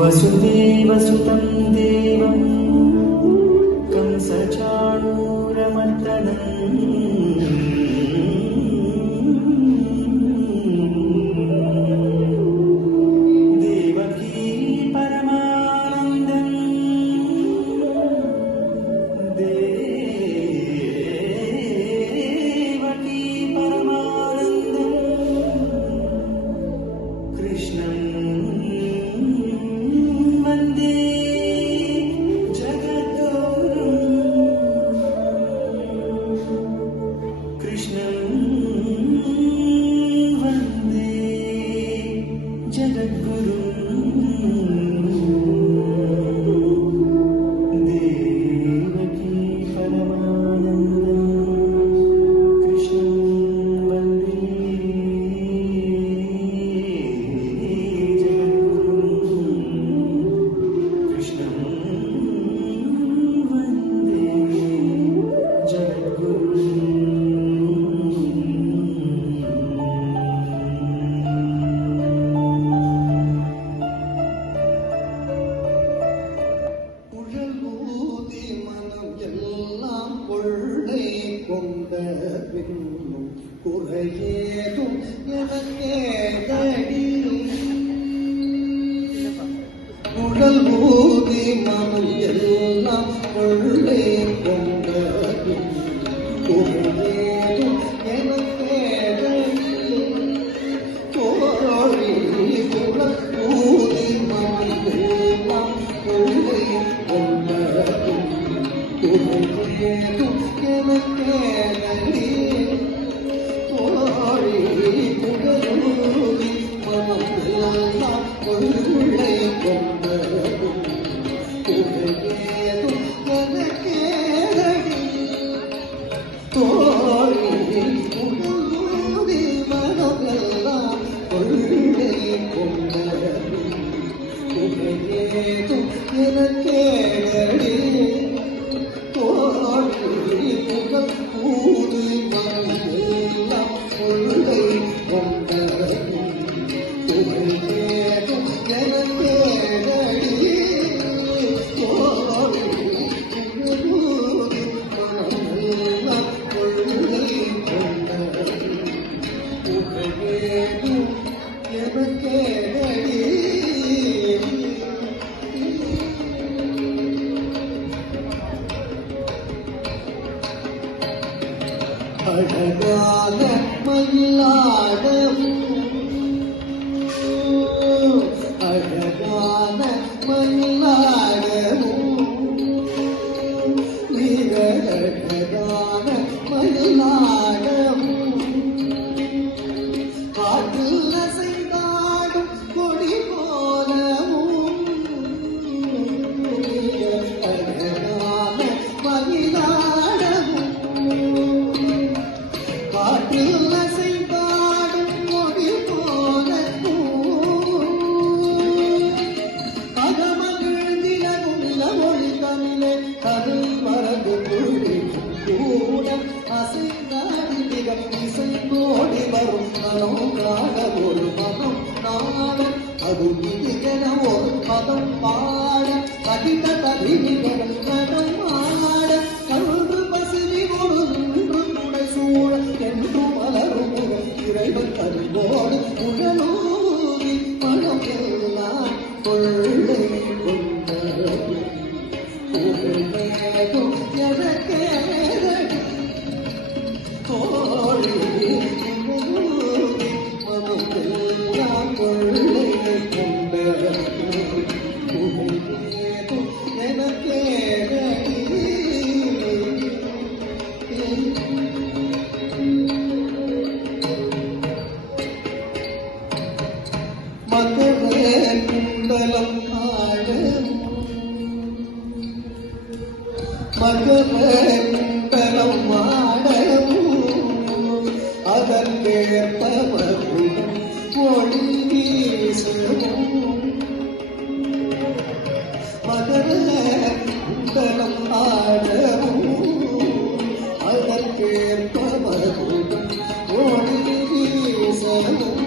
वसुदेवसुतं देवं कंसचाणूरमर्दनम् देवकी परमानन्दम् देवकी परमानन्दम् कृष्णं वन्दे जगद्गुरुम् कृष्णं वन्दे जगद्गुरुम् देवकी परमानन्दम् कृष्णं वन्दे जगद्गुरुम् कृष्णं वन्दे जगद्गुरुम् குழலூதி மனம் எல்லாம் கொள்ளை கொண்ட பின்னும் குறையேதும் எனக்கேதடி குழலூதி மனம் எல்லாம் கொள்ளை கொண்ட பின்னும் குறையேதும் எனக்கேதடி தோழி குழலூதி மனம் எல்லாம் கொள்ளை கொண்ட குறையேதும் எனக்கேதடி தோழி குழலூதி மனம் எல்லாம் கொள்ளை கொண்ட குறையேதும் எனக்கேதடி தோழி குழலூதி மனம் எல்லாம் கொள்ளை கொண்ட குறையேதும் எனக்கேதடி தோழி புகழ்பூது மனம் எல்லாம் கொள்ளை கொண்ட குறையேதும் எனக்கேதடி தோழி புகழ்பூது மனம் எல்லாம் கொள்ளை கொண்ட குறையேதும் எனக்கேதடி அழகான மயிலாடமும் அழகான மயிலாடமும் மிக அழகான மயிலாடமும் காற்றில் அசைந்தாடும் கொடி போலவும் மிக அழகான மயிலாடமும் காற்றில் அசைந்தாடும் கொடி போலவும் அகமகிழ்ந்திலகுள்ள மொழி தமிழே கருள் மரபு குழிக்கும் கூட அசைந்தாடி மிகம் இசைந்தோடி வரும் மனம் காண ஒரு மனம் நாட அது இதிகென ஒரு பதம் பாட கடித தவிகள் கடம் ஆட கருள் பசுவி ஒரு நின்று துணை சூழ என்று மலரும் முகம் இறைவன் கருவோடு உழலூரி மனம் எல்லாம் கொள்ளை கொண்ட குறையேதும் எனக்கேதடி தோழி குழலூரி மனம் எல்லாம் கொள்ளை கொண்ட குறையேதும் எனக்கேதடி மகளே குண்டலம் ஆடவும் மகளே குண்டலம் ஆடவும் அதற்கேற்பவரும் ஒளி வீசவும் மகளே குண்டலம் ஆடவும் அதற்கேற்பவரும் ஒளி வீசவும்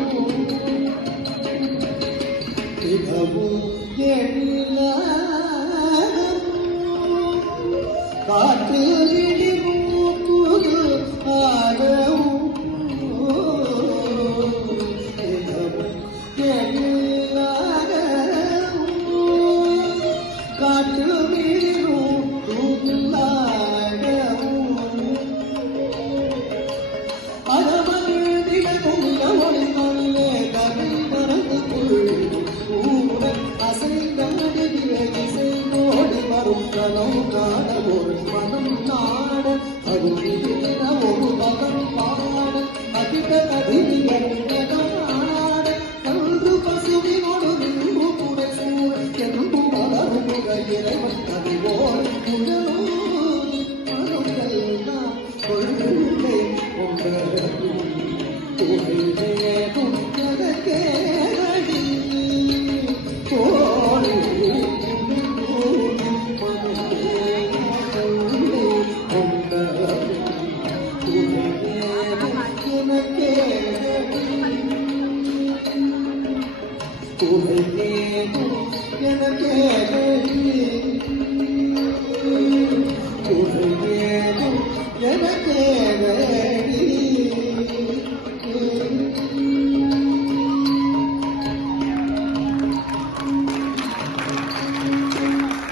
மிகவும் காற்று விழிவும் புது ஆடவும் காற்று விழிவும் தூளாடவும் அறமகள் திகழும் ஒளி மல்லே கதை மறந்து கொள்ளும் ஊரன் அசைந்தாடு இசை ஓடி வரும் கலம் காண ஒரு மனம் நாட அருகில் ஒரு மகன் பாட அதிக அதிகாட கன்று பசுவினோடு நின்று புடை சூழ என்றும் மலரும் இறைவன் கவிவோர் உடலோடு மனமெல்லாம் கொள்கை கொண்டதும் துணைதேடும் எனக்கேடி தோழி எனக்கு